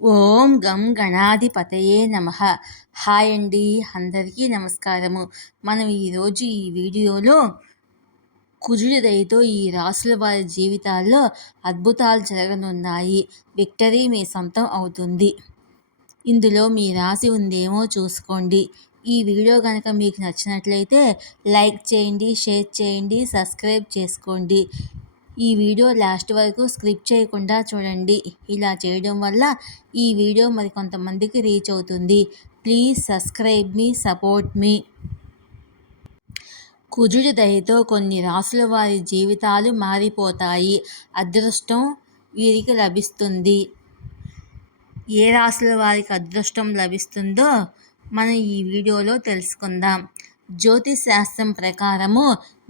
ఓం గం గణాధిపతయే నమ. హాయ్ అండి అందరికీ నమస్కారము. మనం ఈరోజు ఈ వీడియోలో కుజుడి దయతో ఈ రాసుల వారి జీవితాల్లో అద్భుతాలు జరగనున్నాయి. విక్టరీ మీ సొంతం అవుతుంది. ఇందులో మీ రాసి ఉందేమో చూసుకోండి. ఈ వీడియో కనుక మీకు నచ్చినట్లయితే లైక్ చేయండి షేర్ చేయండి సబ్స్క్రైబ్ చేసుకోండి. ఈ వీడియో లాస్ట్ వరకు స్క్రిప్ట్ చేయకుండా చూడండి. ఇలా చేయడం వల్ల ఈ వీడియో మరి కొంతమందికి రీచ్ అవుతుంది. ప్లీజ్ సబ్స్క్రైబ్ మీ సపోర్ట్ మీ. కుజుడి దయతో కొన్ని రాసుల వారి జీవితాలు మారిపోతాయి. అదృష్టం వీరికి లభిస్తుంది. ఏ రాసుల వారికి అదృష్టం లభిస్తుందో మనం ఈ వీడియోలో తెలుసుకుందాం. జ్యోతిష్ శాస్త్రం ప్రకారము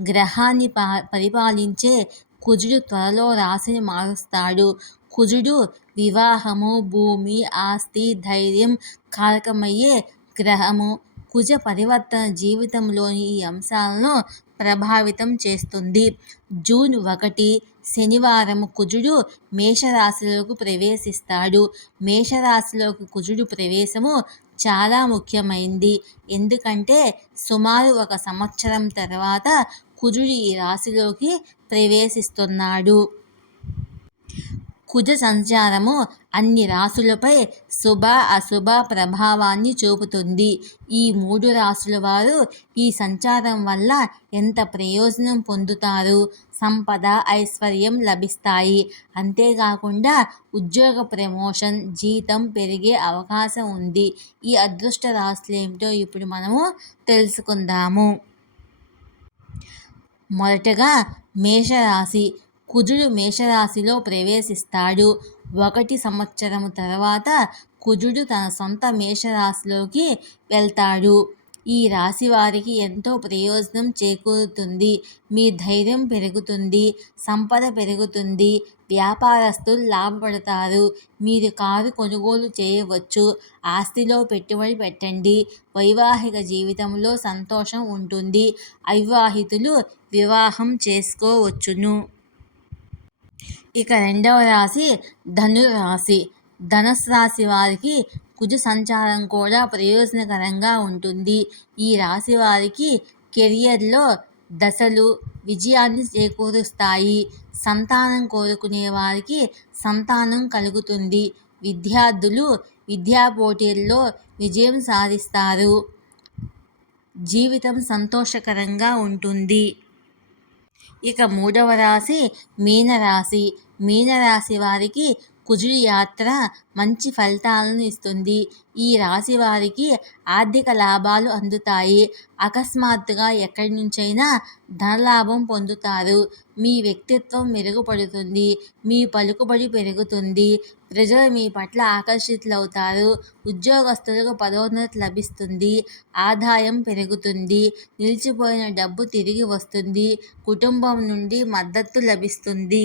గ్రహాన్ని పరిపాలించే కుజుడు త్వరలో రాశిని మారుస్తాడు. కుజుడు వివాహము భూమి ఆస్తి ధైర్యం కారకమయ్యే గ్రహము. కుజ పరివర్తన జీవితంలోని ఈ అంశాలను ప్రభావితం చేస్తుంది. జూన్ ఒకటి శనివారం కుజుడు మేషరాశిలోకి ప్రవేశిస్తాడు. మేషరాశిలోకి కుజుడు ప్రవేశము చాలా ముఖ్యమైంది. ఎందుకంటే సుమారు ఒక సంవత్సరం తర్వాత కుజుడు ఈ రాశిలోకి ప్రవేశిస్తున్నాడు. కుజ సంచారము అన్ని రాసులపై శుభ అశుభ ప్రభావాన్ని చూపుతుంది. ఈ మూడు రాసుల వారు ఈ సంచారం వల్ల ఎంత ప్రయోజనం పొందుతారు? సంపద ఐశ్వర్యం లభిస్తాయి. అంతేకాకుండా ఉద్యోగ ప్రమోషన్ జీతం పెరిగే అవకాశం ఉంది. ఈ అదృష్ట రాశులు ఏమిటో ఇప్పుడు మనము తెలుసుకుందాము. మొదటగా మేషరాశి. కుజుడు మేషరాశిలో ప్రవేశిస్తాడు. ఒకటి సంవత్సరం తర్వాత కుజుడు తన సొంత మేషరాశిలోకి వెళ్తాడు. ఈ రాశి వారికి ఎంతో ప్రయోజనం చేకూరుతుంది. మీ ధైర్యం పెరుగుతుంది సంపద పెరుగుతుంది వ్యాపారస్తులు లాభపడతారు. మీరు కారు కొనుగోలు చేయవచ్చు ఆస్తిలో పెట్టుబడి పెట్టండి వైవాహిక జీవితంలో సంతోషం ఉంటుంది అవివాహితులు వివాహం చేసుకోవచ్చును. ఇక రెండవ రాశి ధనురాశి ధనుసు రాశి వారికి కుజు సంచారం కూడా ప్రయోజనకరంగా ఉంటుంది. ఈ రాశి వారికి కెరియర్లో దశలు విజయాన్ని చేకూరుస్తాయి. సంతానం కోరుకునే వారికి సంతానం కలుగుతుంది. విద్యార్థులు విద్యా పోటీల్లో విజయం సాధిస్తారు. జీవితం సంతోషకరంగా ఉంటుంది. ఇక మూడవ రాశి మీనరాశి. మీనరాశి వారికి కుజుడి యాత్ర మంచి ఫలితాలను ఇస్తుంది. ఈ రాశి వారికి ఆర్థిక లాభాలు అందుతాయి. అకస్మాత్తుగా ఎక్కడి నుంచైనా ధనలాభం పొందుతారు. మీ వ్యక్తిత్వం మెరుగుపడుతుంది. మీ పలుకుబడి పెరుగుతుంది. ప్రజలు మీ పట్ల ఆకర్షితులవుతారు. ఉద్యోగస్తులకు పదోన్నతి లభిస్తుంది. ఆదాయం పెరుగుతుంది. నిలిచిపోయిన డబ్బు తిరిగి వస్తుంది. కుటుంబం నుండి మద్దతు లభిస్తుంది.